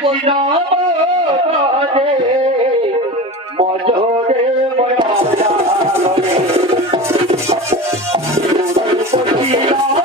کو